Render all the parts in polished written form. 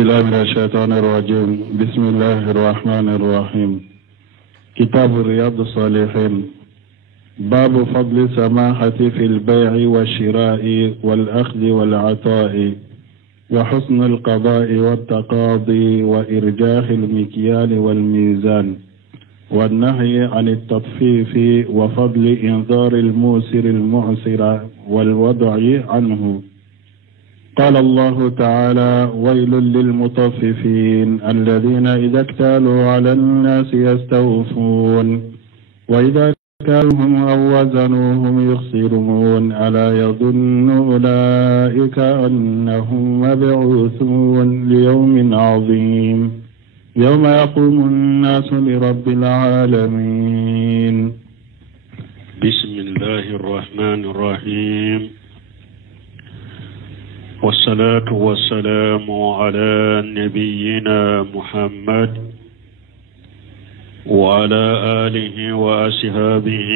بالله من الشيطان الرجيم. بسم الله الرحمن الرحيم. كتاب رياض الصالحين. باب فضل السماحة في البيع والشراء والأخذ والعطاء وحسن القضاء والتقاضي وإرجاح المكيال والميزان والنهي عن التطفيف وفضل إنذار الموسر المعسر والوضع عنه. قال الله تعالى: ويل للمطففين الذين إذا اكتالوا على الناس يستوفون وإذا كالوهم أو وزنوهم يخسرون ألا يظن أولئك أنهم مبعوثون ليوم عظيم يوم يقوم الناس لرب العالمين. بسم الله الرحمن الرحيم، والصلاة والسلام على نبينا محمد وعلى آله وأصحابه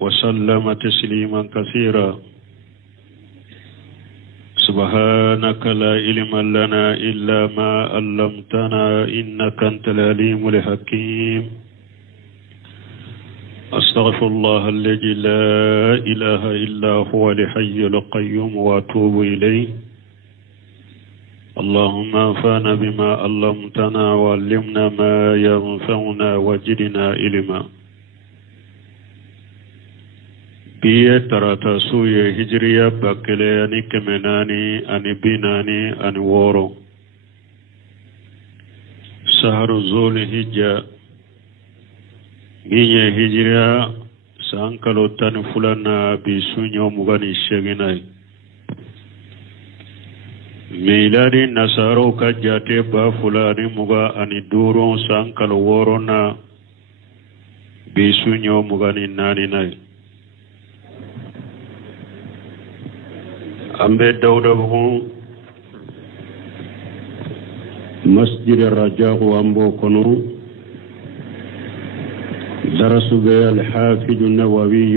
وسلم تسليما كثيرا. سبحانك لا علم لنا إلا ما علمتنا إنك أنت العليم الحكيم. أستغفر الله الذي لا إله إلا هو الحي القيوم وأتوب إليه. اللهم انفعنا بما علمتنا وعلمنا ما ينفعنا وزدنا علما. بيه تراتا سوية هجرية بكلياني كمناني أني بيناني أني وورو سهر زول هجة بيه هجرية سانكالو تنفلنا بسونيو مغاني الشغناي ميلادي نصارو كجاتي بافلاني مغا أني دورو سانكالو ورونا بسونيو مغاني ناني ناي. أمبي داودا بكم مسجد الرجاء وأمبو كنو درسوا بها الحافظ النووي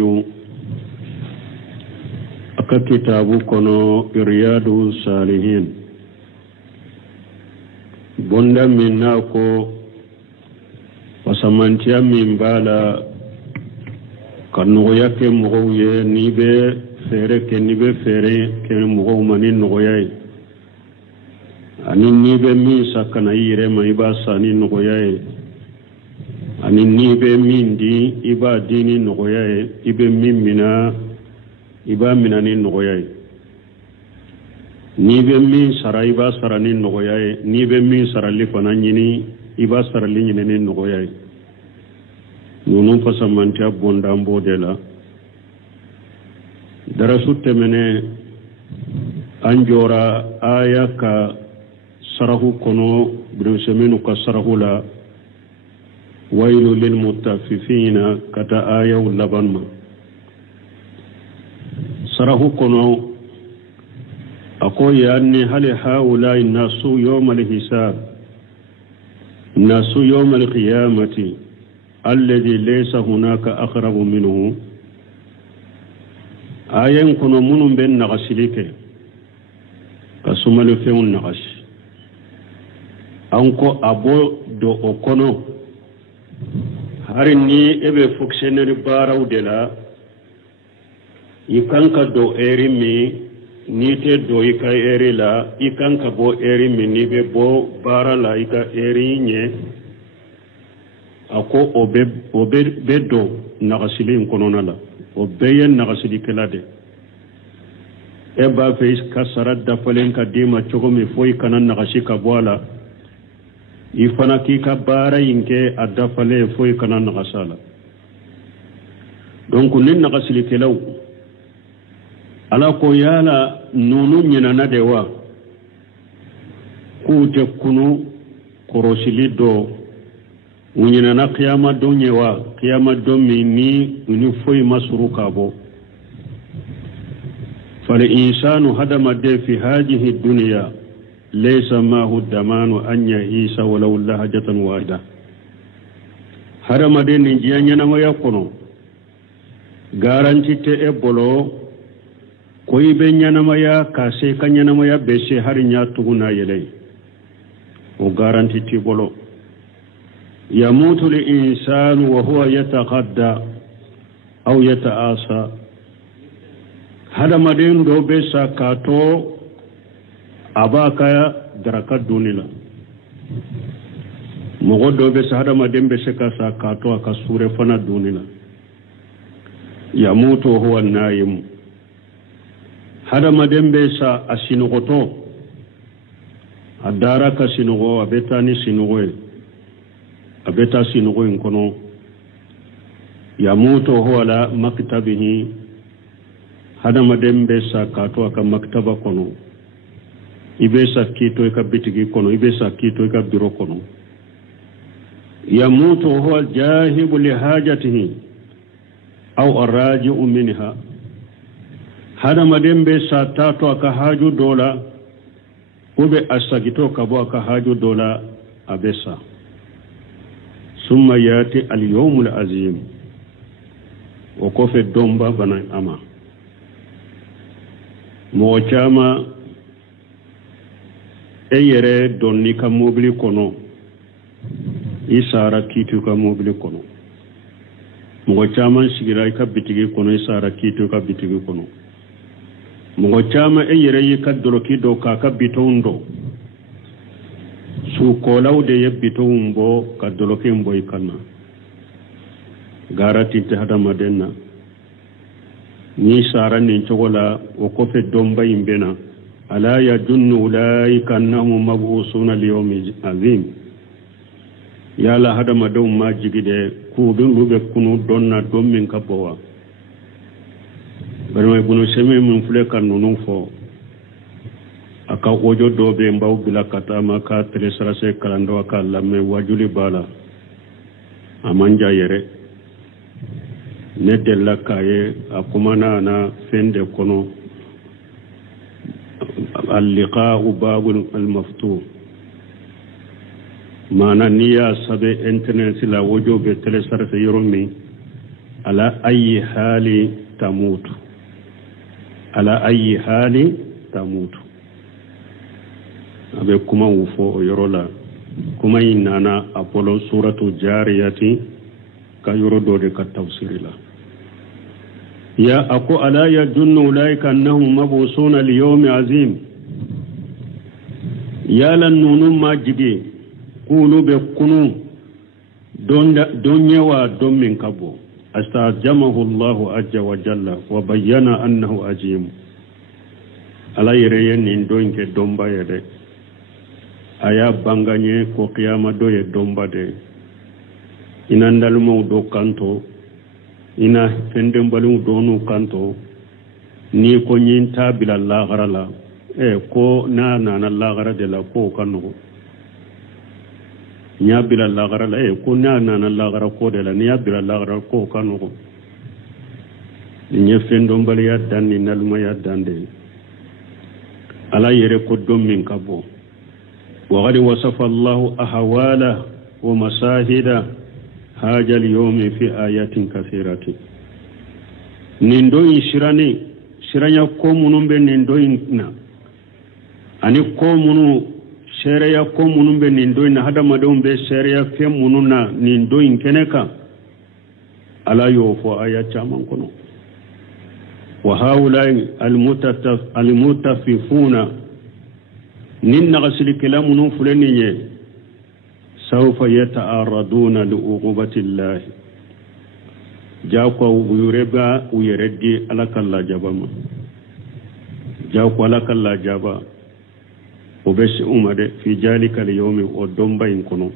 أكا كتاب كنو رياض الصالحين بندا من ناكو وسمانتيا من بالا كنو يكي مغوية نيبي fere ke ni be fere ke mugo mani nogoyai ani ni be mi sakana yire ma iba sani nogoyai ani ni be min di iba dini nogoyai ibe mimina iba minani nogoyai ni be min sara iba sarani nogoyai ni be min sara lifana nyini iba sara linyini nogoyai nunun fasamantia bonda mbodela. darasu temene anjora aya ka sarahu kono brusemenu ka sarahu la wailu lil mutaffifina kata aya labanma sarahu kono ako yanni hal haula nasu yawm al hisab nasu yawm al qiyamati alladhi laysa hunaka aqrabu minhu. ayen kono munum ben nagasilike kasumale feun nagas anko abo do okono harini ebe fonctionnaire baraw de la ikanka do eri mi nite do ika eri la ikanka bo eri mi nibe bo bara la ika eri nye ako obe bedo nagasilin kono nala o beyen nagasidi kelade e ba feis kasara dafalen ka dima chogomi foi kana nagasi ka boala ifana ki ka bara yinke adafale foi kana nagasala donc nin nagasili kelaw ala ko yala nunu nyina na dewa ku te kunu korosili do unyina na qiyama donyewa qiyama domi ni foi masuru kabo فالإنسان هدم في هذه الدنيا ليس ما هو الدمان أن يعيش ولو لهجة واحدة هدم دين نجيانينا ما يكونو garanti te ebolo koy be nyanama ya kase ka nyanama ya bese har nya tuguna yele وغارنتي تيبولو يموت الإنسان وهو يتغدى أو يتآسى هذا مدين دو بيسا كاتو أباكا دركات دونيلا مغو دو بيسا هذا مدين بيسا كاتو أكسورة فنا دونيلا يموت وهو النائم هذا مدين بيسا أسينغوتو الدارك سينغو أبتاني سينغوي أبتا سينغوي نكونو يموت وهو على مكتبه هذا مدين بيسا كاتو أكا مكتبه كونو إبسا كيتو إكا بيتكي كونو إبسا كيتو إكا بيرو كونو يموت وهو الجاهب لحاجته أو الراجع منها هذا مدين بيسا تاتو أكا حاجو دولا ube asagito kabo aka hajo dola abesa summa yati al-yawm al-azim wa kofe domba bana ama mo chama eyere donni ka mobili kono isara kitu ka mobili kono mo chama sigira ka bitigi kono isara kitu ka bitigi kono mo chama eyere yikaddoro kido ka bitondo su kolawde yebbitombo kaddoro kembo ikanna garati te hada madenna ni sara ni chogola o kofe domba imbena ala yadunnu ulaika annahum mab'usuna liyawmin azim yala hada madum majigide ku dun rube kunu donna dommin kabowa barma bunu seme mun fule kan nunu fo aka ojo dobe mbaw bila kata maka tresara se kalando aka lamme wajuli bala amanja yere nedella kaye akumana na fende kono al-liqa'u babul al-maftuh mana niya sabe internet la wojo be tresara se yoromi ala ayi hali tamutu ala ayi hali tamutu abe kuma wufo yorola kuma inana apollo suratu jariyati ka yoro dode ka tafsirila ya ako ala yadunnu ulaika annahum mabusuna liyawmi azim ya lan nunu majigi kunu be kunu donyewa dommin kabo استعجمه الله عز وجل وبين أنه أجيم على يرين ندوين كدومبا يده أيا بانغانيه كو قيامة دو يدومبا ده إنا ندلمو دو كانتو إنا فندمبالو دونو كانتو ni ko nyinta bila laghara la ko na laghara de la ko kanu nya bila lagara la ko na lagara ko de la nya bila lagara ko kanu ko nye fendo mbali ya dan ni nalma ya dande ala yere ko dommin kabo wa gadi wasafa Allah ahwala wa masahida haja al-yawm fi ayatin kathiratin nindo shiranya ko munumbe nindo na ani ko munu shereya ko munun be nin doyin hada madon be shereya fe mununa nin doyin keneka ala yo fo aya chaman kono wa haula almutaffifuna nin nagasili kalamun fulaniye sawfa yata'arraduna li'uqubati llah jaako uyureba uyeredi alakalla jabama jaako alakalla jaba وبس أمد في ذلك اليوم ودومبا ينكونو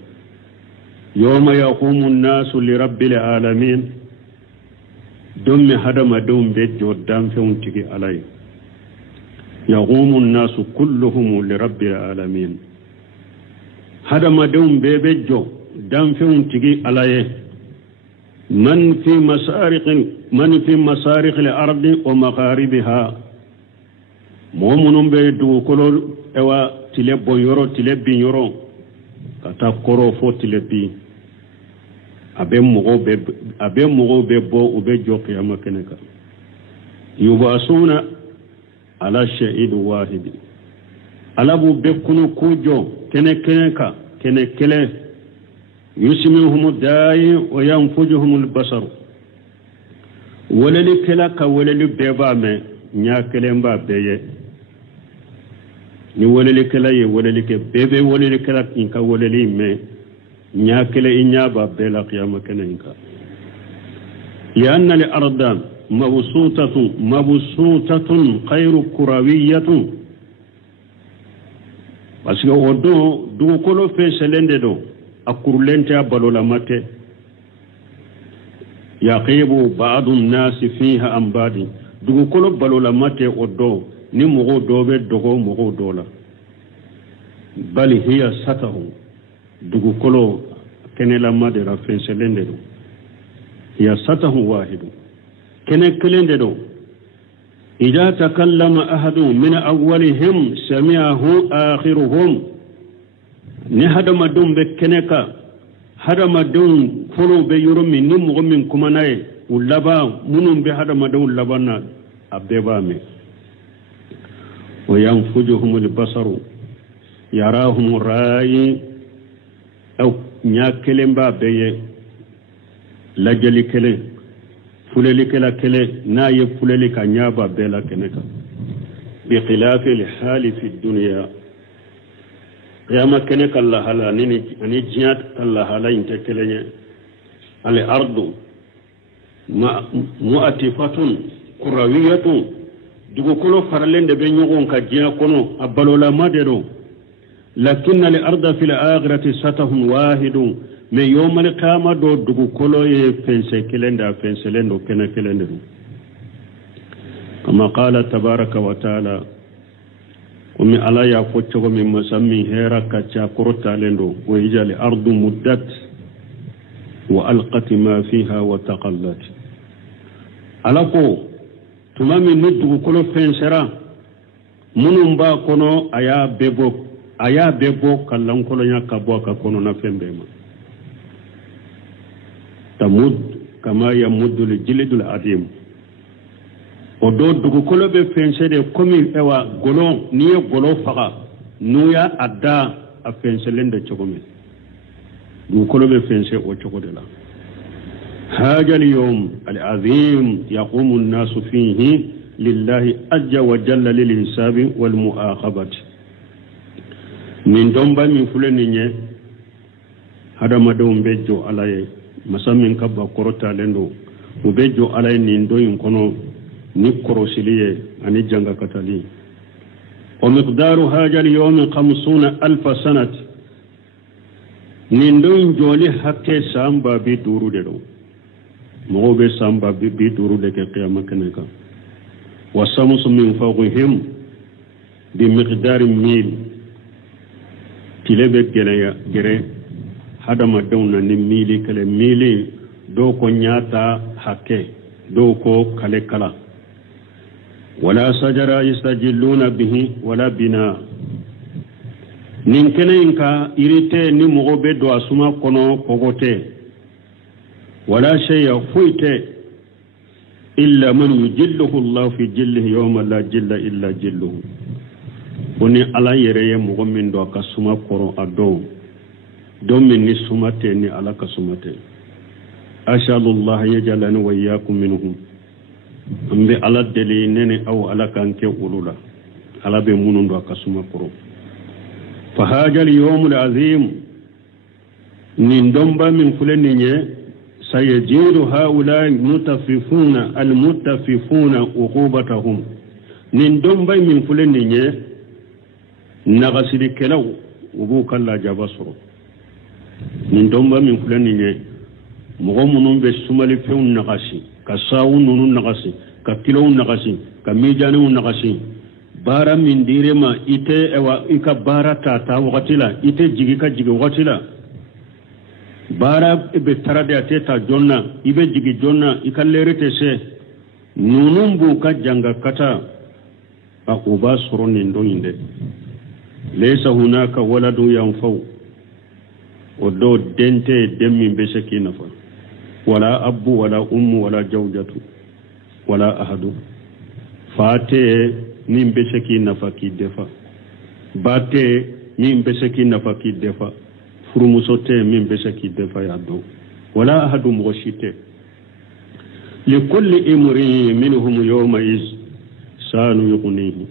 يوم يقوم الناس لرب العالمين دوم هدم دوم بيت ودام فيهم تيجي علي يقوم الناس كلهم لرب العالمين هدم دوم بيت دام فيهم تيجي علي من في مسارق الأرض ومغاربها مؤمن بيدو كل ewa tile boyoro tile binyoro kata koro fo tile bi abe mogo be bo ube jo qiyama keneka yubasuna ala shahid wahid alabu bekunu kujo kene keneka kene kele yusmihumu da'i wa yanfujuhumul basar walali kala ka walali beba me nya kele mba beye ni walali kala ye walali ke bebe walali kala inka walali me nya kele inya ba bela qiyama kenenka لأن الأرض مبسوطة خير كروية parce que o do dugukolo fe selende do akurlente abalola mate yaqibu ba'du an-nas fiha ambadi dugukolo balola mate o do ni mogo dobe dogo mogo dola bal hiya satahu dugukolo kenela madera fe selende do hiya satahu wahidu kenelende do إذا تكلم أحد من أولهم سمعه آخرهم نهدم دون بكنكا هدم دون فلو بيرم نمغ من كماناي واللبا منهم بهدم دون لبنا أبدبامي وينفجهم البصر يراهم الرأي أو نياكلم بابي لجلي كلم fuleli kala kele na ye fuleli ka nyaba bela keneka bi khilaf al hal fi dunya qiyama keneka Allah hala nini ani jiyat Allah hala inte kelenya al ardu mu'atifatun kurawiyatun dugo kolo faralende be nyogon ka jiya kono abalola madero lakinna al arda fil akhirati satahun wahidun me yomal kama do dugu kolo ye fense kelenda fenselendo kena kelende kama qala tabaraka wa taala umi ala ya focco min masammi hera kacha korota lendo wa hijali ardu muddat wa alqat ma fiha wa taqallat alako tumami nudugu kolo fensera munum ba kono aya bebo kallan kolo nya kabwa ka kono na fembema tamud kama yamuddu lijildul adim odo dugu kolo be fensede komi ewa golo niye golo faga nuya adda a fenselende chogomi dugu kolo be fense o chogodela هذا اليوم العظيم يقوم الناس فيه لله عز وجل للحساب والمؤاخذة من دمبا من فلنية هذا ما دوم بيجو عليه مسامين كبا كروتا لندو وبيجو عليه نيندو ينكونو نكرو سليه أني جنغا كتالي ومقدار هذا اليوم 50,000 سنة نيندو ينجولي حتى سامبا بدورو دلو مغوبي سامبا بدورو دكي قيامة كنكا وسمس من فوقهم بمقدار ميل تلبك جري هذا ما دونا نميلي كله ميلي دوكو نياتا حكي دوكو كله كلا ولا شجر يستجلون به ولا بناء نينكنا إنكا إريتي نمغوبي دو أسما كونو كوغوتي ولا شيء فويته إلا من يجله الله في جله يوم لا جل إلا جله وني على يريه مغمين دو كسما كورو أدو دومين نسمته ني على كسمته أشهد الله يجعلنا وإياكم منهم أمبي على دليلين أو على كانك أولولا على بمونون دو كسما كورو فهذا اليوم العظيم نندمبا من فلنينيه سيجير هؤلاء المتففون عقوبتهم نندم باي من فلنينيه نغسل كلو وبوك الله جابسر نندم باي من فلنينيه مغمون بسمال فيون نغسي كساون نون نغسي كتلون نغسي كميجانون نغسي بارا من ديرما إتي اوا إكا بارا تاتا وغتلا إتي جيكا جيكا وغتلا bara be tarade ateta jonna ibe jigi jonna ikallerete se nunumbu ka janga kata akuba soroni ndoinde laysa hunaka waladu yanfau odo dente demmi be sekina fa wala abu wala ummu wala zawjatu wala ahadu fate nim be sekina fa ki defa bate min beseki nafaki defa furumusote min beseki defa ya do wala ahadu mughshite likulli imri minhum yawma iz sanu yuqnihi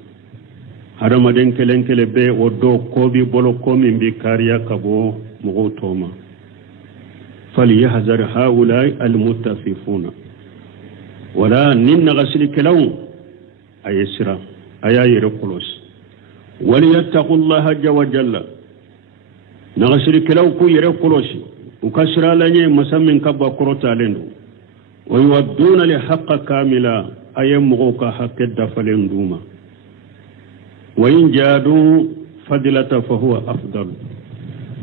haramaden kelenkele be woddo kobi bolo komi bi kariya kabo mugotoma فليحذر هؤلاء المتففون ولا نغسل كلون أي سرا أي يرقلوس وليتقوا الله عز وجل نغسل كلون كو يرقلوس وكسر لني مسمن كبا كروتا لندو ويودون لحق كاملا أي مغوك حق الدفلين دوما وإن جادوا فضلة فهو أفضل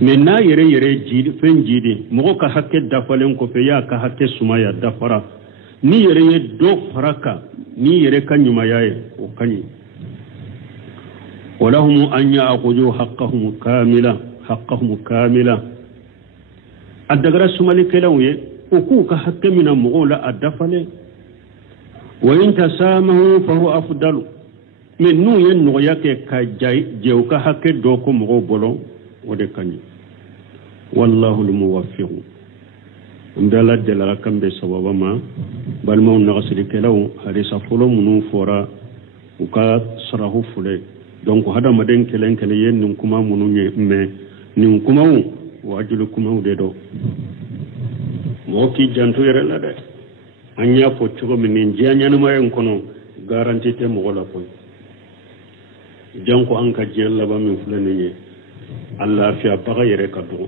minna yere jidi fen jidi mogo ka hakke dafalen ko fe ya ka hakke sumaya dafara ni yere do faraka ni yere kanyuma yaye o kanyi walahum an ya'khudhu haqqahum kamila adagara sumali kelawye o ku ka hakke mina mogo la adafale wa in tasamahu fa huwa afdalu min nu yen no yake ka jay jew ka hakke do ko mogo bolo wode kanyi wallahu almuwaffiq ndala dela kambe sababa ma balmo nagasiri kelaw harisa fulo munu fora uka sarahu fule donc hada maden kelen kele yen nin kuma munu me nin kuma wajulu kuma de do mo ki jantu yere la de anya po chugo min jianya na mayen kono garanti te mo wala ko janko an ka jella ba min fulani ni Allah fiya paga yere ka do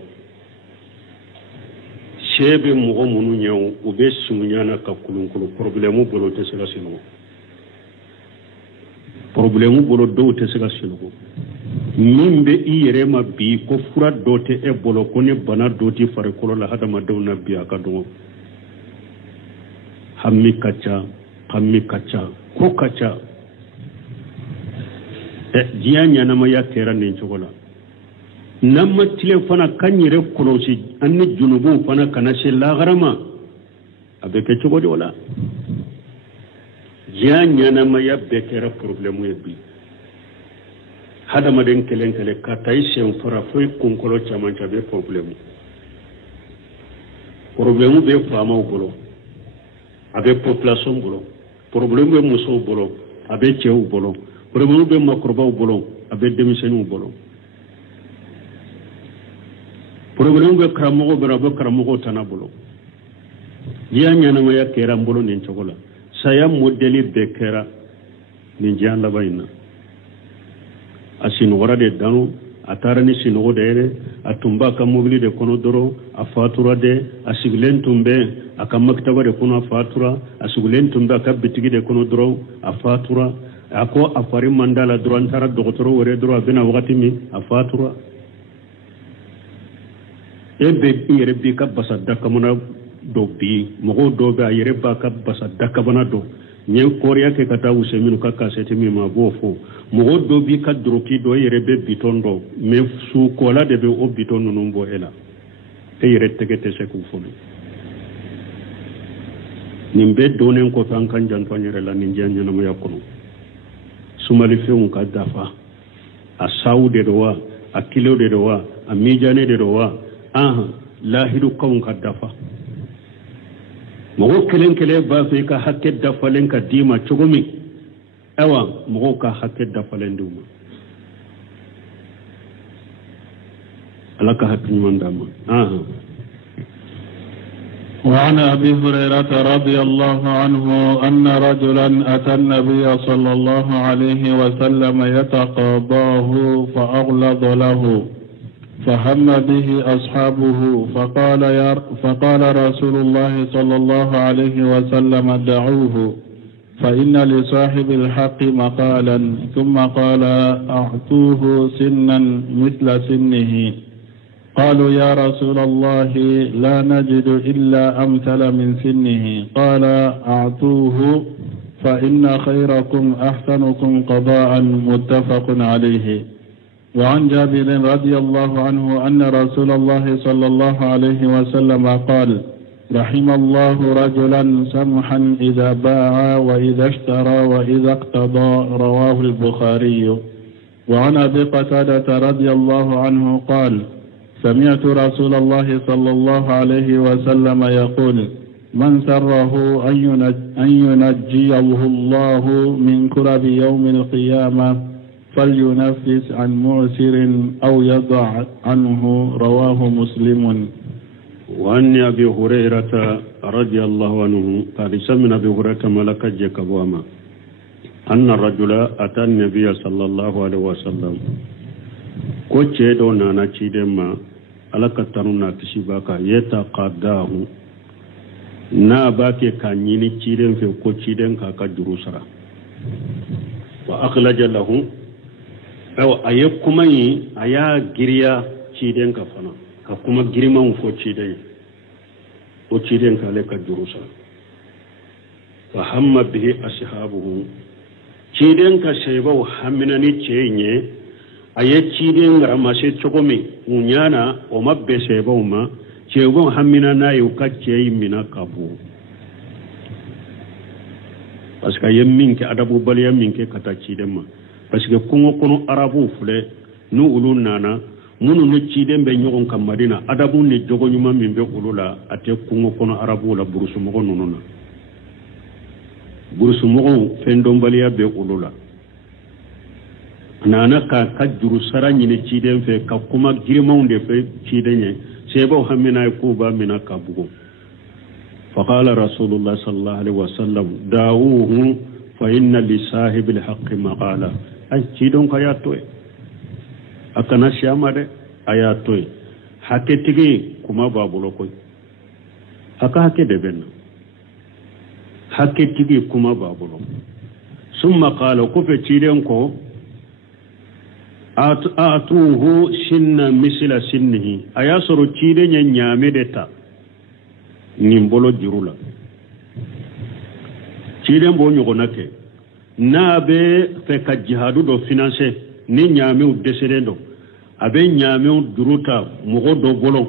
shebe mo munu nyaw o be sumunyana ka kulunkulu problème bolo te sega sino problème bolo do te sega sino mimbe iyere ma bi ko fura do te e bolo ko ne bana do ti fare ko la hada ma do na biya ka do hammi kacha ko kacha jianya na ma ya tera ne chokola namma tile fana kanyire kolosi anni junubu fana kana se lagarama abeke chogodi wala jianya na ma ya bekera problème yebi hada maden kele katai sen fara foi kunkolo chama chabe problème be fama bolo abe population bolo problème be muso bolo abe chew bolo problème be makroba bolo abe demisenu bolo problème be karamogo berabo karamogo tanabolo jianya na ma ya kera mbolo nin chogola saya modeli bekera nin janda bayina asin warade danu atarani sinogo dere atumba ka mobili de kono doro afatura de asiglen tumbe aka maktaba de kono afatura asiglen tumbe aka bitigi de kono doro afatura ako afari mandala doro antara dokotoro wore doro abena wakati mi afatura ebe yere bi ka basada kamuna do bi mogo do be yere ba ka basada kabana do nyen korea ke kata useminu ka kasete mi ma bofo mogo do bi ka droki do yere be bitondo me su kola de be o bitondo numbo ela te yere tegete se ku fulu nimbe donen ko tan kan jan tonyere la ninjanya na mo yakono sumali fe un ka dafa a saude do wa a kilo de do wa a mijane de do wa lahidu kawun ka dafa mogo kele ba fe ka hakke dafa len ka dima chogomi awa mogo ka hakke dafa len duma alaka hakki mandama وعن أبي هريرة رضي الله عنه أن رجلا أتى النبي صلى الله عليه وسلم يتقاضاه فأغلظ له فهم به أصحابه فقال رسول الله صلى الله عليه وسلم دعوه فإن لصاحب الحق مقالا ثم قال أعطوه سنا مثل سنه قالوا يا رسول الله لا نجد إلا أمثل من سنه قال أعطوه فإن خيركم أحسنكم قضاء متفق عليه وعن جابر رضي الله عنه أن رسول الله صلى الله عليه وسلم قال رحم الله رجلا سمحا إذا باع وإذا اشترى وإذا اقتضى رواه البخاري وعن أبي قتادة رضي الله عنه قال سمعت رسول الله صلى الله عليه وسلم يقول من سره أن ينجيه الله من كرب يوم القيامة فلينفس عن معسر أو يضع عنه رواه مسلم. وعن أبي هريرة رضي الله عنه قال سمع أبي هريرة ملك جكبواما أن الرجل أتى النبي صلى الله عليه وسلم كوتشيدو نانا تشيدما على كترنا كشباكا يتقاداه ناباكي كانيني تشيدم في كوتشيدن كاكا جروسرا وأخلج له أو أيكمي أيا جريا تشيدن كفنا كما جريما وفو تشيدن وتشيدن كالكا جروسرا فهم به أصحابه ciden ka shebau haminani cenye aye ciden ramase chogomi unyana o mabbe shebau ma cebon hamina na yuka cei mina kabu parce que yemmin ke adabu bal yemmin ke kata ciden ma parce que kungo kono arabu fule nu ulun nana munu ne ciden be nyogon kam madina adabu ne jogo nyuma min be ulula ate kungo kono arabu la burusu mo nonona burusu mogo fendombaliya be ulula nana ka juru sara nyine ciden fe ka kuma girmaunde fe cidenye sebo hamina ko ba mina ka bugo faqala rasulullah sallallahu alaihi wasallam da'uhu fa inna li sahibil haqqi maqala ay cidon ka yato akana shamade ayato haketigi kuma babulo koy aka hakede benna haketigi kuma babulo summa qala ko fe ciden ko atuhu sinna misla sinnihi ayasoro ciden nyame deta nimbolo jirula ciden bo nyogonake nabe fe ka jihadu do financer ni nyame u deserendo abe nyame u duruta mugo do bolo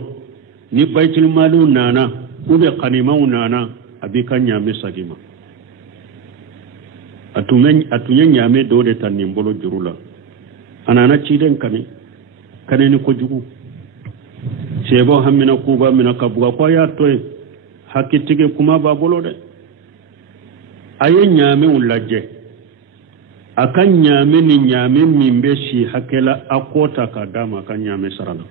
ni baitul malu nana ube qanima nana abika nyame sagima atunya nyame do de tan nimbolo jirula anana ciden kane ni ko jugu sebo hamina kuba mina kabuga ko ya toy hakitige kuma ba bolo de aye nyame ulaje akan nyame ni nyame mimbe shi hakela akota kadama kan nyame sarana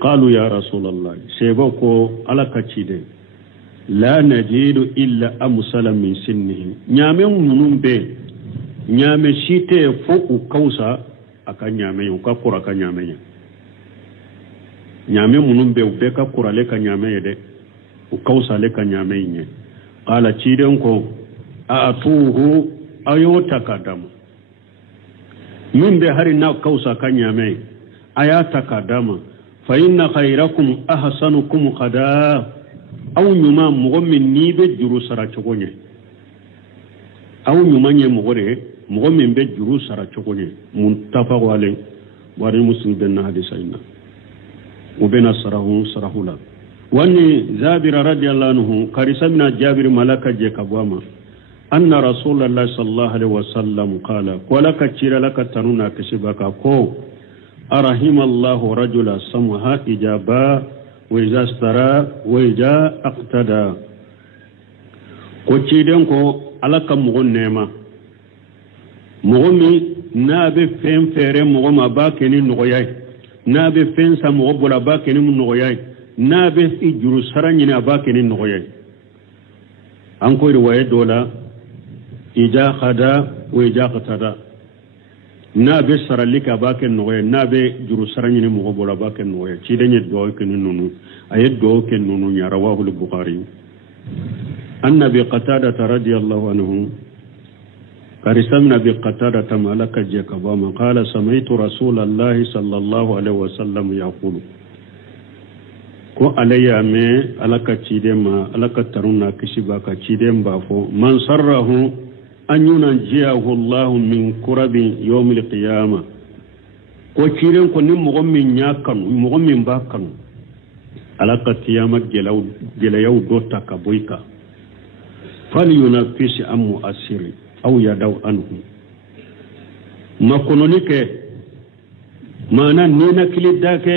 qalu ya rasulullah sebo ko alaka cide la najidu illa amsala min sinnihi nyame munum be nyame shite fo u kausa aka nyame yu ka kura ka nyame nyame munum be be ka kura le ka nyame yede u kausa le ka nyame nye qala ciden ko atuhu ayota kadam min be hari na kausa ka nyame ayata kadama fa inna khayrakum ahsanukum qada aw nyuma mu'min ni be juru sara chogonye aw nyuma nye mugore mu'min be juru sara chogonye muntafaq alayhi wa muslim bin hadisa inna وبين سرهولا واني جابر رضي الله عنه قرسمنا جابر ملكا جيكابواما أن رسول الله صلى الله عليه وسلم قال ولك تشير لك تنونا كشبك كو أرحم الله رجلا سمها إجابا وإذا استرى وإذا اقتدى وتشيدن كو على كمغن نيما مغمي نابي فين فيري مغمى باكني نغياي nabe fensa mo bola ba kenim no yai nabe ijuru saranyina ba kenim no yai an ko riwaye dola ija khada wa ija qatada nabe saralika ba ken no yai nabe juru saranyina mo bola ba ken no yai ci dañe do ken nonu ayet do ken nonu ya rawahu al-bukhari annabi qatada radiyallahu anhu قرسمنا بقتادة مالك جيكاباما قال سمعت رسول الله صلى الله عليه وسلم يقول كو علي امي علك تشيدما علك ترونا كشباكا تشيدم بافو من سره ان ينجيه الله من كرب يوم القيامه كو تشيدم كو نيم مغمي نياكان مغمي باكان علك قيامه جلاو دوتا كبويكا فلينفس ام مؤثر أو يدعو عنه makononi ke mana nina kilida ke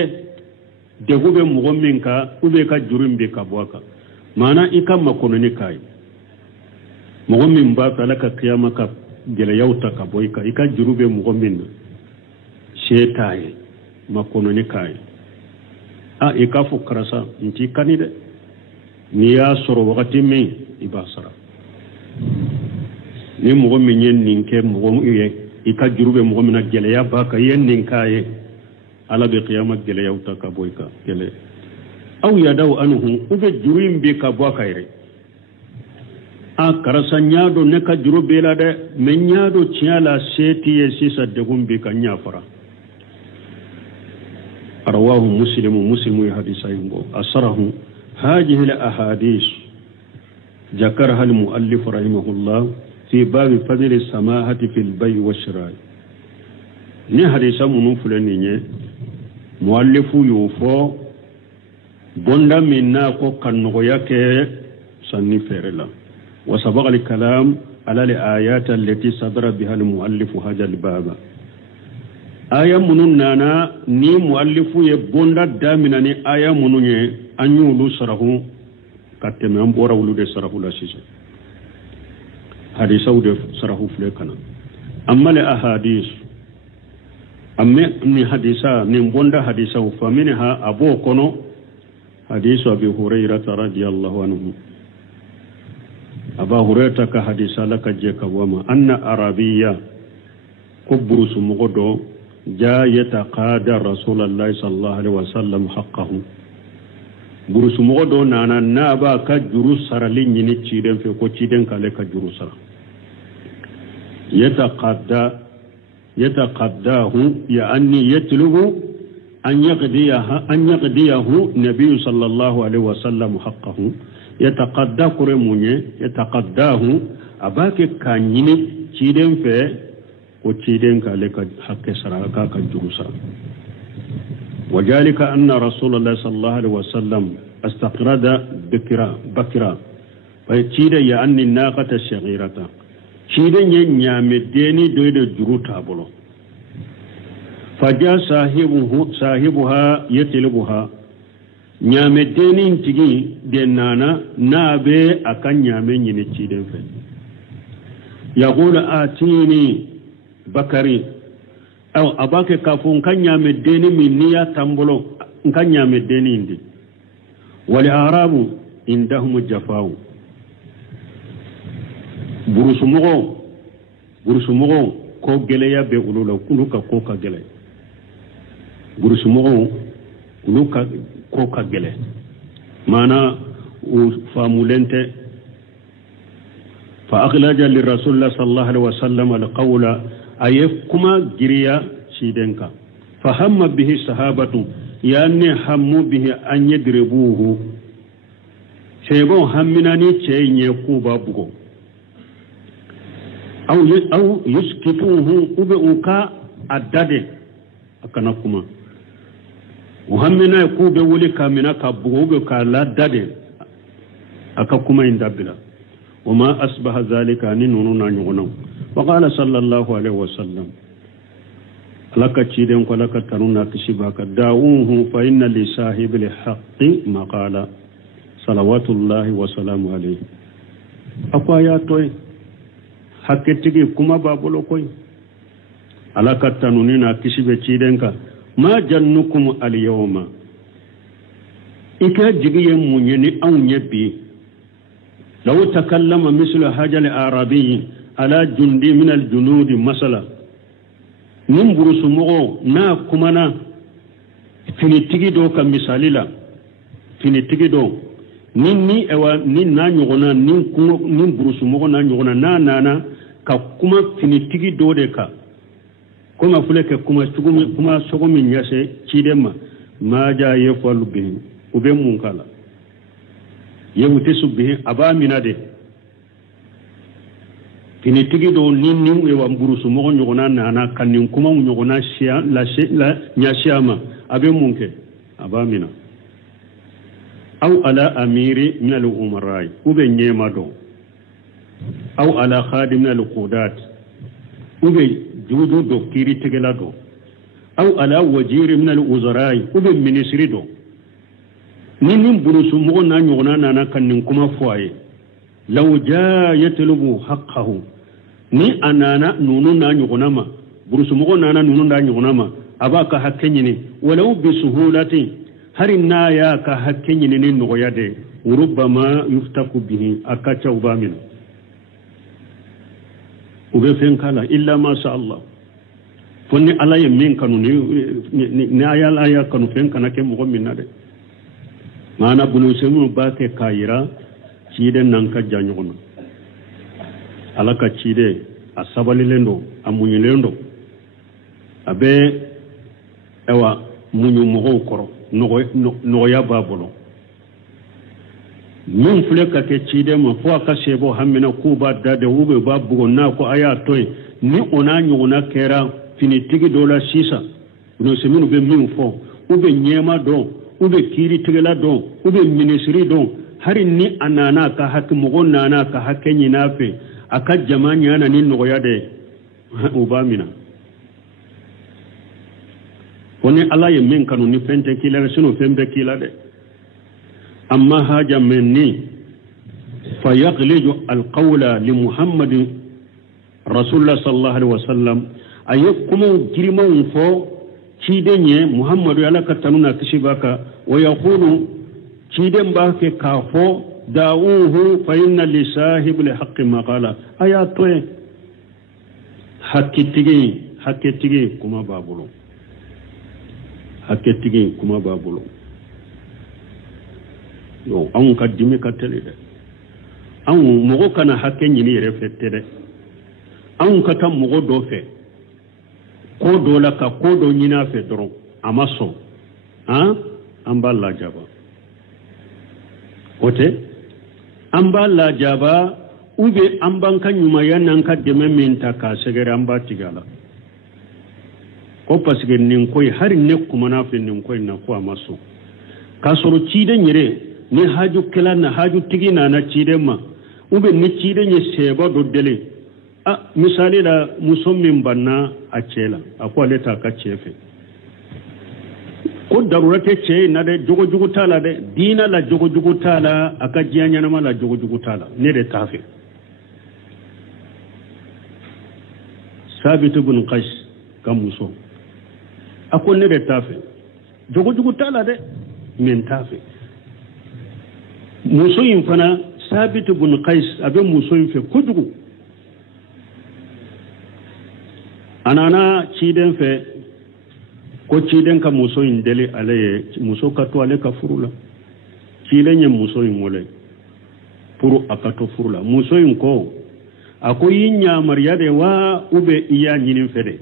degube mogo min ka ube ka jurum be ka boaka mana ika makononi kai mogo min ba kala ka kiyama ka gele yauta ka boika ika jurube mogo min shetaye makononi kai a ika fukrasa nti kanide ni ya soro wakati min ibasara ni mogo min yen ninke mogo ye ika jurube mogo min gele ya baka yen ninkaye ala be qiyamah gele yauta ka boika gele aw yadaw anhu ube jurim be ka boaka ire a karasa nyaado ne ka jurube la de men nyaado tiala seti ye sisa de gumbe ka nyafara arwahu muslimu hadisa yimbo asrahu هذه الأحاديث ذكرها المؤلف رحمه الله في باب فضل السماحة في البيع والشراء ni hadisa munun fulani ne muallifu yufo bonda minna ko kanno yake sanni ferela wa sabaqa al kalam ala al ayat allati sadara biha al muallif hadha al baba aya munun nana ni muallifu ye bonda damina ni aya munun ye anyulu sarahu kateme ambora wulude sarahu la sise hadisa wude sarahu fle kana amma le ahadith amme ni hadisa ni bonda hadisa fa minha abu kono hadisu abi hurairah radhiyallahu anhu aba hurairah ka hadisa laka je ka wama anna arabiyya kubru sumugodo ja yataqada rasulullah sallallahu alaihi wasallam haqqahu burusu mogo do nana na ba ka juru sarali nyini ciden fe ko ciden kale ka juru sara yataqaddahu ya anni yatlubu an yaqdiyahu nabiy sallallahu alaihi wasallam haqqahu yataqadda kure munye yataqaddahu abake ka nyini ciden fe ko ciden kale ka hakke sara ka juru sara وذلك أن رسول الله صلى الله عليه وسلم استقرد بكرا فيتيد يعني الناقة الشغيرة تيد ينعمديني دويد جروتا بلو فجاء صاحبها يتلبها نعمديني تيجي دينانا نابي أكن نعمين ينتيدين في يقول آتيني بكري aw abake kafun kanya medeni minniya tambolo kanya medeni indi wal arabu indahum jafau burusumugo ko geleya be ulula kuluka ko ka gele burusumugo kuluka ko ka gele mana famulente fa akhlaja li rasulillah sallallahu alaihi wasallam al qawla aye kuma giriya shidenka fahamma bihi sahabatu yani hammu bihi an yadribuhu shebo hamminani chenye kuba bugo aw yuskituhu ube uka adade akana kuma uhammina kube wuli kamina ka bugo ube ka ladade aka kuma indabila wama asbaha zalika ni nununa nyugonaw وقال صلى الله عليه وسلم لك تشيدن ولك تنونا كشباك داوه فإن لصاحب الحق مقالا صلوات الله وسلام عليه أقوى توي حكتك كما بابلو كوي لك تنونا كشب تشيدنك ما جنكم اليوم إكا جيجي منيني أو نبي لو تكلم مثل هذا العربي ala jundi min aljunudi masala nim burusu mogo na kumana finitigi do ka misalila finitigi do ni ewa ni na nyogona nin burusu mogo na nyogona na ka kuma finitigi do de ka kuma fuleke kuma sogumi nyase chidema maja yefalu bi ube munkala yewute subbi aba minade kini tigi do nin e wa burusu mo nyogona na kanin kuma nyogona shia la nyashama abe munke abamina aw ala amiri min al umarai ube nyema do aw ala khadim min al qudat ube juju do kiri tegela do aw ala wajiri min al uzarai ube ministri do nin burusu mo na nyona na kan nin kuma foye law jaa yatlubu haqqahu ni anana nunu na nyona ma burusu mo na nunu na nyona ma abaka hakkenyi ni walau bi suhulati harina ya ka hakkenyi ni no yade rubama yuftaku bihi akacha ubamin ube fen kala illa ma sha Allah fonni ala ye min kanu ni ayala ya kanu fen kana ke mo minna de mana bunu semu ba ke kayira cide nan ka janyono ala ka cide asabali lendo amunyi lendo abe ewa munyu mo koro no ya babolo min fule ka ke cide ma fo ka sebo hammina ku ba dade ube ba bugo na ko aya toy ni ona nyona kera fini tigi dola sisa no seminu be min fo ube nyema do ube kiri tigela do ube ministry do hari ni anana ka hakki mugo nana ka hakkenyi nafe aka jamanya na ni no yade ubamina woni ala ye min kanu ni fente kila sino fembe kila de amma haja minni fayaqliju alqawla li muhammadin rasulullah sallallahu alaihi wasallam ayyukum girman fo cidenye muhammadu alaka tanuna kishibaka wa yaqulu ciden ba ke kafo da'uhu fa inna li sahibil haqqi maqala ayatoy hakkitigi kuma babulo hakkitigi kuma babulo yo an kaddimi katale de an mogo kana hakke nyini refette de an kata mogo do fe ko do la ka ko do nyina fe doro amaso an ba la jaba ote an ba la jaba ube an ban kan yuma yanan ka deme min ta ka segere an ba tigala ko pasige nin koy hari ne kuma na fe nin koy na ko amaso ka soro ci de nyire ni haju kala na haju tigi na cide ma ube ni cide nye seba do dele misali da musommin banna a cela akwai leta ka cefe ko darurate ce na da jogo tala da dina la jogo tala aka jiyanya na mala jogo tala ne da tafe sabit ibn qais kan muso akwai ne da tafe jogo tala da min tafe musoyin fana sabit ibn qais abin musoyin fe kujugu anana ciden fe ko ciden ka musoyin dele alaye muso ka to ale ka furula ciden yen musoyin wole puru akato furula musoyin ko akoyi nyamariya de wa ube iya nyinin fede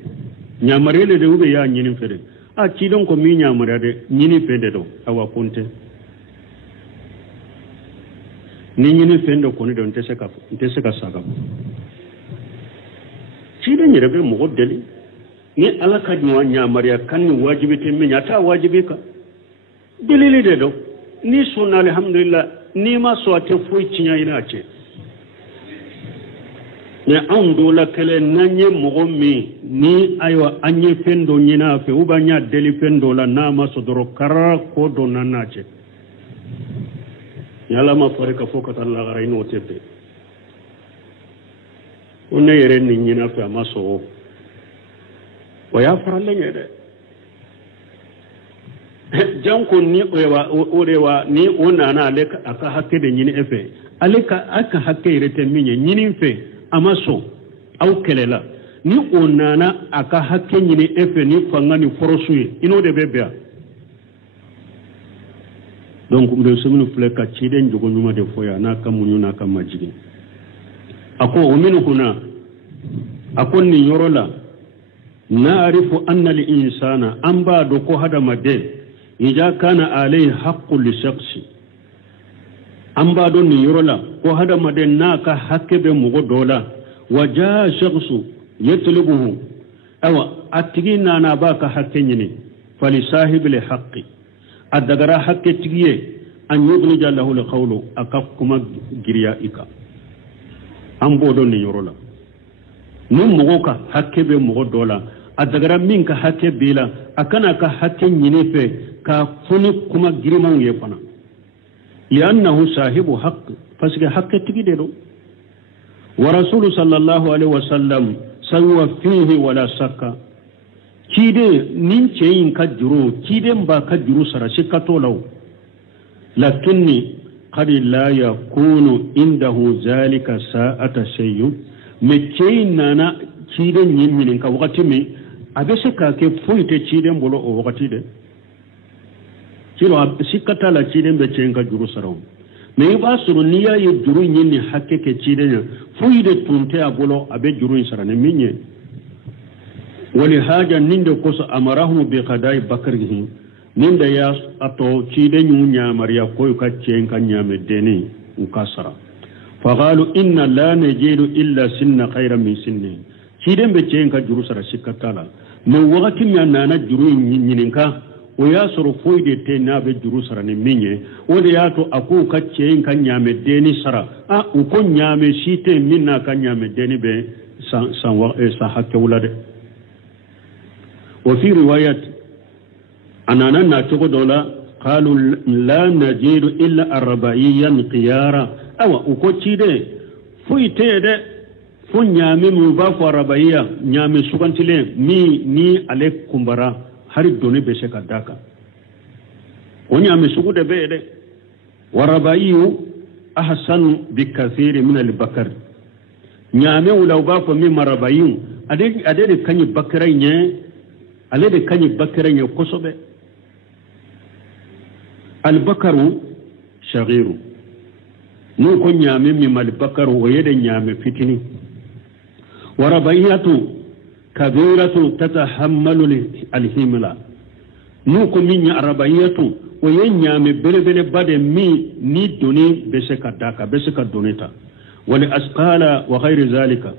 nyamariya de ube ya nyinin fede a ciden ko mi nyamariya de nyini fede do awa konte ni nyini fendo ko ni don teseka saka ci da nyere be mo deli ni ala ka ni wanya mariya kan ni wajibi te min ta wajibi ka delili de do ni sunna alhamdulillah ni ma so te foi cinya ina ce ne an dola kale nanye mo mi ni aywa anye fendo nyina fe ubanya deli fendo la na ma so doro kara ko do nana ce yalla ma fare ka fokata Allah garay no tebe onne yere ni nyina fa maso wa ya fara lenye de janko ni orewa ni ona na aleka aka hakke de nyini efe aleka aka hakke rete minye nyini fe amaso au kelela ni ona na aka hakke nyini efe ni fangani forosuye ino de bebea donc mbe semunu fleka ciden jogo nyuma de foya na kamunyu na kamajigi ako uminu huna akon ni yorola na'rifu anna li insana amba do ko hada made ija kana alai haqqul li shakhsi amba do ni yorola ko hada made na ka hakke be mugo dola waja shakhsu yatlubuhu awa atigina na baka hakke nyini fali sahibil haqqi adagara hakke tigiye an yudrija lahu alqawlu akakuma giriya ika ambo do ni yorola nun mogo ka hakke be mogo dola adagara min ka hakke bila akana ka hakke nyine fe ka funi kuma girman ye fana li'annahu sahibu haqq fasike hakke tigi de do wa rasul sallallahu alaihi wasallam sawwa fihi wala sakka kide nin ceyin ka juro kide ba ka juro sara shikato law lakinni qad la yakunu indahu zalika sa'ata shay'un me ceyin nana kide nyin min ka wakati mi abese ka ke foite kide mbolo o wakati de kilo shikata la kide be ceyin ka juro sara me ba suru niya ye juro nyin ni hakke ke kide nya foide tunte abolo abe juro sara ne minye ولهذا نند قص أمرهم بقضاء بكره نند ياس أتو كيدن يونيا مريا كوي كتشين كنيا مدني وكسرة فقالوا إن لا نجد إلا سن خيرا من سن كيدن بتشين كجروس رشكتالا من وقت ما نانا جرو ينينكا وياسر فويد تنا بجروس رنميني ولياتو أكو كتشين كنيا مدني سرا وكون نيامي شيتين منا كنيا مدني ب سان حكي ولده وفي رواية أننا ناتقو دولا قالوا لا نجد إلا الرباعيا قيارا أو أكوتشي دي فويتي دي فو نيامي مبافو الرباعيا نيامي سوغانتلي ني عليك كمبرا هاري دوني بشيكا داكا ونيامي سوغو دي بي دي والرباعيو أحسن بكثير من البكر نيامي ولو بافو مما رباعيو أدي كاني بكرين ale de kanyi bakare ne kosobe albakaru shagiru nun ko nyame mi mal bakaru o yede nyame fitini warabayatu kabiratu tatahammalu alhimla nun ko min arabayatu o ye nyame belebele bade mi ni doni beseka daka beseka doneta wal asqala wa ghairi zalika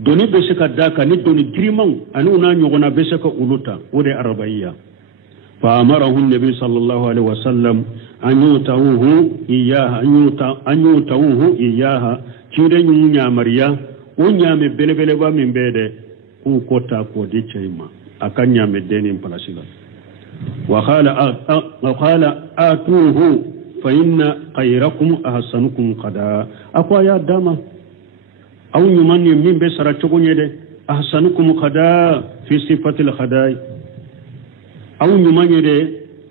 doni beseka daka ni doni grimon anu na nyogona beseka uluta wode arabaiya fa amarahu an-nabi sallallahu alaihi wasallam an yutawuhu iyaha kide nyunya mariya unya me belebele ba min bede ku kota ko di cheyma akanya me deni palasila wa qala atuhu fa inna khayrakum ahsanukum qada akwa ya dama أو يمن من بسرة تغنيده أحسنكم خداء في صفة الخداء أو يمن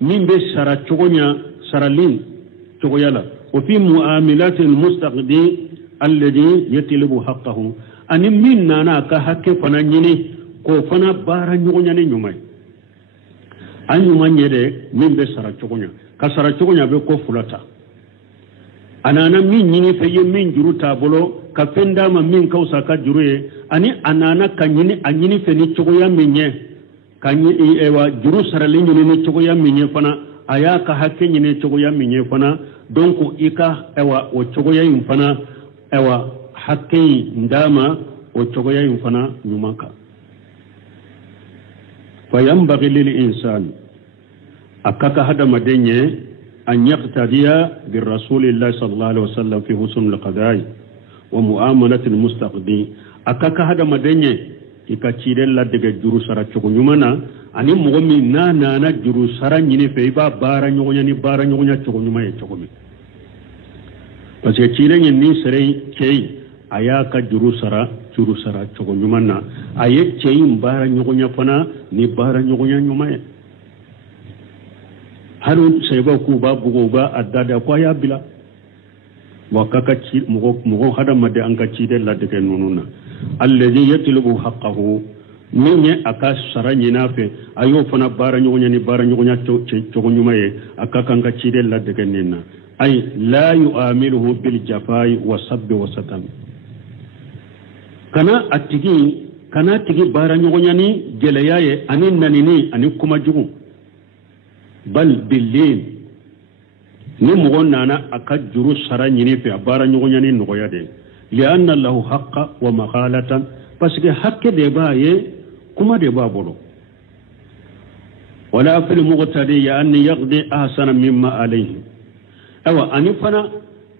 من بسرة تغنيا سرلين تغيالا وفي معاملات المستقدي الذي يطلب حقه أن من نانا كحك فنانيني كوفنا بارا نغنياني نمي أن يمن من بسرة تغنيا كسرة تغنيا بكو فلتا anana min nyini feye min juru tabolo ka fenda ma min kausa ka juruye ani anana kanyini anyini feni chogoya minye kanyi ewa juru sarali nyini ni chogoya minye fana aya ka hakke nyini chogoya minye fana donc ika ewa o chogoya infana ewa hakke ndama o chogoya infana nyumaka fayambaghi lil insan akaka hada madenye أن يقتدي بالرسول الله صلى الله عليه وسلم في حسن القضاء ومؤامنة المستقدي أكاك هذا مدنيا إكاتشير الله دقى جروسارا تشوكو نيومانا أني مغمي نانا جروسارا نيني فيبا بارا نيوغنيا تشوكو نيوما يتشوكو بس يتشير نيني سري كي أياك جروسارا تشوكو نيومانا أيك كي مبارا نيوغنيا فنا نبارا نيوغنيا harun sai ba ku ba bugo ba addada kwa ya bila wakaka ci mugo hada madde an ka ci de la de nununa alladhi yatlubu haqqahu minye aka sarani nafe ayo fana bara nyonya to nyumaye aka kan ka ci de la de nina ay la yu'amiluhu bil jafai wa sabbi wa satan kana tigi bara nyonya ni gele yaye anin nanini anin kuma jugu bal billin ni mugon nana aka juru sara nyini fe abara nyonya ni nogoya de lianna lahu haqqa wa maqalatan parce que hakke de baye kuma de ba bolo wala fil muqtadi ya an yaqdi ahsana mimma alayhi awa ani fana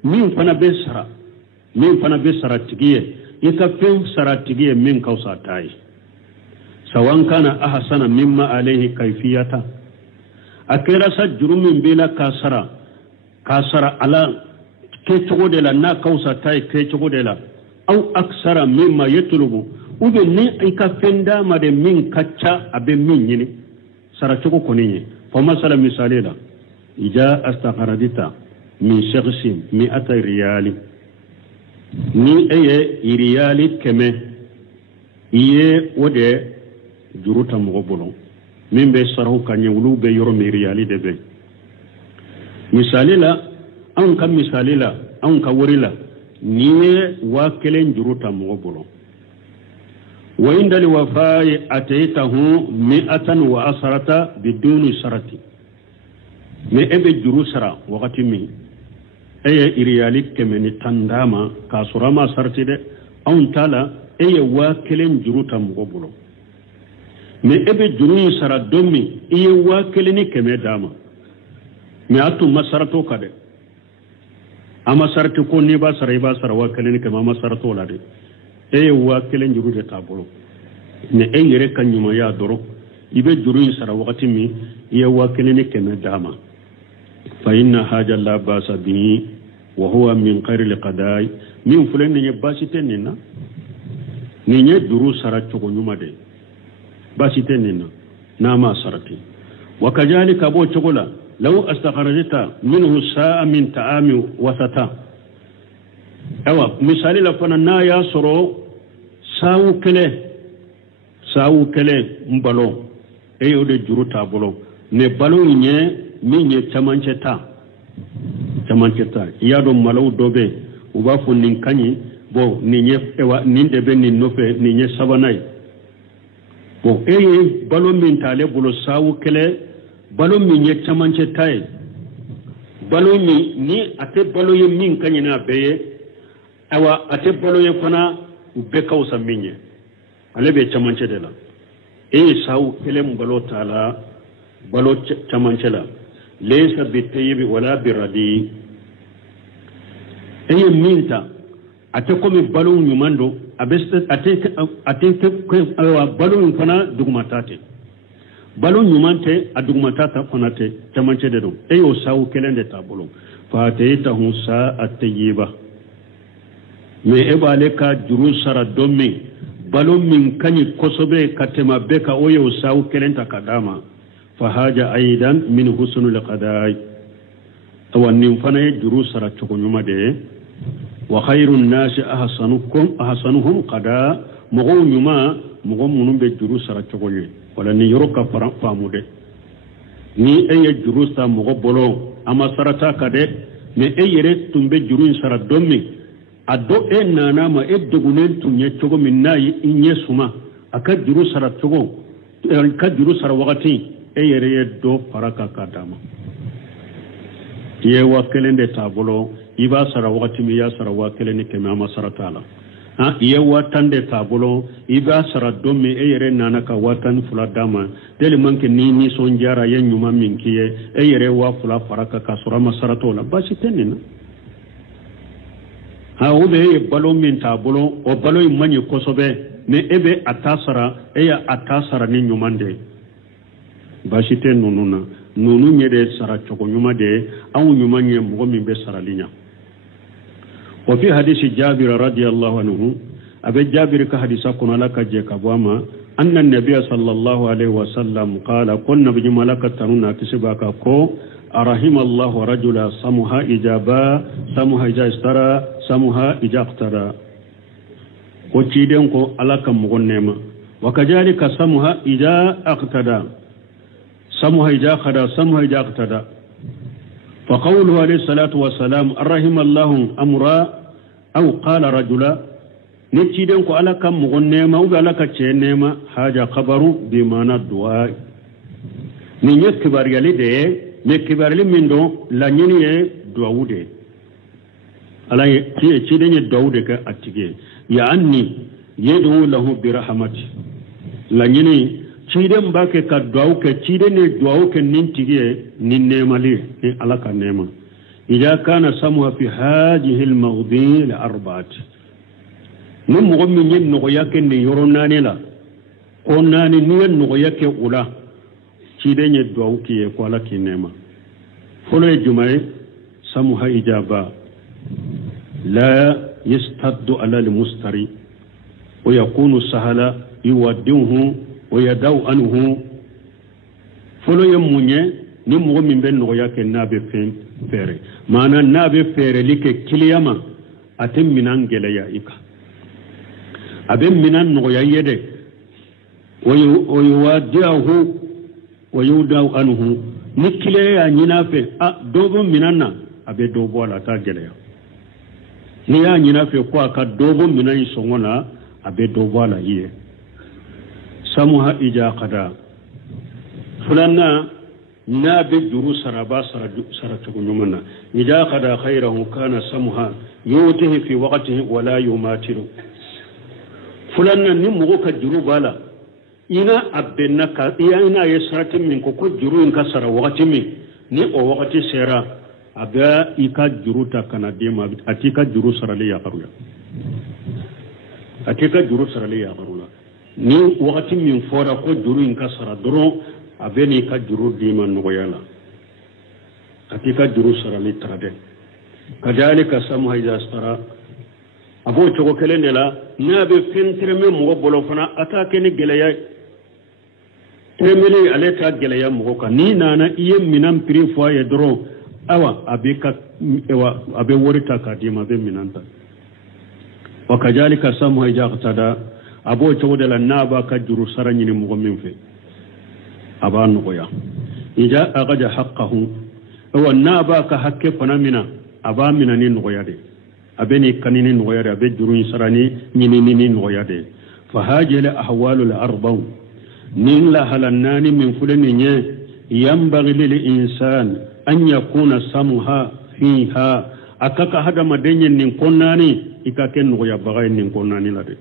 min fana besara tigiye ikafin saratigi min kausa tai sawan kana ahsana mimma alayhi kayfiyata akira sa jurumin bila kasara ala ke chogo de la na kausa tai ke chogo de la au aksara mimma yatlubu ube ni ikafin da ma de min kacca abe min yini sara chogo koninye fa masala misalela ija astaqaradita min shakhsin 100 riyali ni eye riyali keme iye wode juruta mo bolo min be sarahu kanye wulu be yoro mi riyali de be misalila an kam misalila an ka worila ni wa kelen juruta mo bolo wa inda li wafai ataytahu 110 biduni sharati me ebe juru sara wakati mi eye iriyali kemeni tandama kasurama sarti de on tala eye wa kelen juruta mo bolo me ebe juru sara domi iye wa keleni keme dama me atu masarato kade ama sarti ko ni ba sara wa keleni keme masarato la de eye wa kelen juru de tabolo ne eyere kanyuma ya doro ibe juru sara wakati mi iye wa keleni keme dama fa inna haja la basa bihi wa huwa min khairi alqada'i min fulen ne basite nina ni nye duru sara chogo nyuma de basite nina nama sarati wa kadhalika bo chogola law astakharajta minhu sa'a min ta'ami wasata awa misali la fana na ya soro sawu kele mbalo eyo de juru tabolo ne balo nye minye chamancheta yado malaw dobe uba fu nin kanyi bo ninye ewa ninde be nin nofe ninye sabanai bo eye balo min tale bulo sawu kele balo minye chamancheta balo ni ate balo ye min kanyi na beye awa ate balo ye fana ube kausa minye alebe chamancheta la eye sawu kele mbalo tala balo chamanchela laysa bitayyib wala biradi eye minta ate komi balu nyumando abeste ate balu fana dugmatate balu nyumante adugmatata fanate tamanche de do eyo sawu kelende tabolo fa tayta husa at-tayyiba me ebale ka juru sara domme balu min kanyi kosobe katema beka oyo sawu kelenta kadama fahaja aidan min husnul qada'i awannin fana juru sara chokonyuma de wa khairun nasi ahsanuhum qada mogo nyuma mogo munum be juru sara chokonye wala ni yoroka famude ni eye juru sa mogo bolo ama sarata kade me eyere tumbe juru sara dommi addo enana ma eddugunen tunye chogo minnayi inye suma aka juru sara chogo ka juru sara wakati eyere do paraka kadama ye wakelende tabolo iba sara wakati mi ya sara wakelene kema masaratala ha ye watande tabolo iba sara domme eyere nanaka watan fula dama dele manke ni sonjara ye nyuma minkiye eyere wa fula paraka kasura masaratola basi tenina ha obe balo min tabolo o balo manyi kosobe ne ebe atasara eya atasara ni nyumande basite nununa nunu nyede sara choko nyuma de awu nyuma nye mgo mimbe sara linya wa fi hadisi Jabir radiyallahu anhu abe Jabir ka hadisa kuna laka je kabwama anna an-nabiy sallallahu alaihi wasallam qala kunna bi malakatanuna kisibaka ko arahimallahu rajula samuha ijaba samuha ijastara samuha ijaqtara ko ciden ko alaka mgo nema wa kadhalika samuha ija aqtada سموها إجا خدا سموها إجا اقتدى فقوله عليه الصلاة والسلام الرحم الله أمرا أو قال رجلا نتشيدنك على كم مغنيما وبالك تشينيما حاجة خبر بمعنى الدعاء من يكبر يلي مكبر لي من دو لنيني دعو دي على تشيدني دعو دي كأتكي يعني يدعو له برحمته لنيني ciden bake ka duaw ke ciden ne duaw ke nin tige nin nemali ni alaka nema ida kana samuha fi hadhihi almawdi' li arba'at ni mogo min ye nogoya ke ni yoro naani la ko naani ni ye nogoya ke o la ciden ye duwawu k'i ye ko ala k'i nɛɛma fɔlɔ ye juma ye samuha ijaba la yastaddu ala almustari wa yakunu sahala yuwaddihu wa yadau anhu fɔlɔ ye mun ye ni mogo min bɛ nɔgɔya kɛ n'a bɛ fɛn fɛɛrɛ maana n'a bɛ fɛɛrɛli kɛ kiliya ma a tɛ minan gɛlɛya i kan a bɛ minan nɔgɔya i ye dɛ wa yuwaddihu wa yudau anhu ni kiliya y'a ɲini a fɛ dɔ bɔ minan na a bɛ dɔ bɔ a la a t'a gɛlɛya ni y'a ɲini a fɛ ko a ka dɔ bɔ minan in sɔngɔ na a bɛ dɔ bɔ a la i ye samuha ija kada filanan n'a bɛ juru sara a b'a sara cogo ɲuman na ija kada khayrahu kana samuha yutihi fi waqtihi wala yumatiru filanan ni mɔgɔ ka juru b'a la ina a bɛnna ka ina ye sarati min ko juru in ka sara wagati min ni o wagati sera a bɛ i ka juru ta kana d'e ma a t'i ka juru sarali yakaruya a t'i ka juru sarali yakaruya ni wagati min fɔra ko juru in ka sara dɔrɔn a bɛ n'i ka juru d'i ma nɔgɔya la a t'i ka juru sarali tara dɛ kadhalika samuha iza sara a b'o cogo kelen de la n'a bɛ fɛn tɛrɛmɛ mɔgɔ bolo fana a t'a kɛ ni gɛlɛya ye tɛrɛmɛli ale t'a gɛlɛya mɔgɔ kan n'i nana i ye minan piri fɔ a ye dɔrɔn awa a bɛ wari ta k'a d'i ma a bɛ minan ta wa kadhalika samuha iza qatada a b'o cogo de la n'a b'a ka juru sara ɲini mɔgɔ min fɛ a b'a nɔgɔya ija agaja haqqahu wa n'a b'a ka hakɛ fana mina a b'a mina ni nɔgɔya de a bɛ ni kani ni nɔgɔya de a bɛ juru in sara ni ɲinini ni nɔgɔya de fa hajil ahwalu al-arba'u nin lahala naani min filɛ nin ye yanbaghi lil insan an yakuna samuha fiha a ka ka hadamaden ye nin ko naani i ka kɛ nɔgɔyabaga ye nin ko naani la de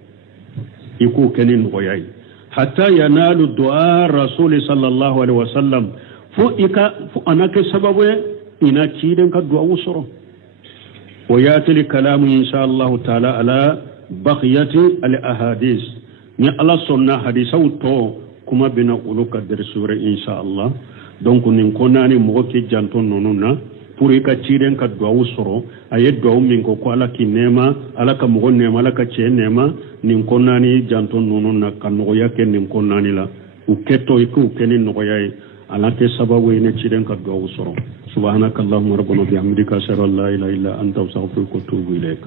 i k'o kɛ ni nɔgɔya ye hatta yanalu du'a rasuli sallallahu alaihi wasallam fo ana ke sababu ina ciden ka du'a sɔrɔ wa yati kalamu insha Allah ta'ala ala baqiyati al ahadith ni ala sunna hadisau to kuma bina ulu ka darsure insha Allah donc nin konani mo ke janton nonuna pour ka ciden ka du'a sɔrɔ aye du'a min ko ala ki nema ala ka mo nema ala ka ce nema nin konani janton nonuna ka nogoya ke nin konani la u keto iku kenin nogoya ye ala ke sababu ne ciden ka du'a sɔrɔ subhanakallahumma rabbana bihamdika ashhadu an la ilaha illa anta astaghfiruka wa atubu ilaik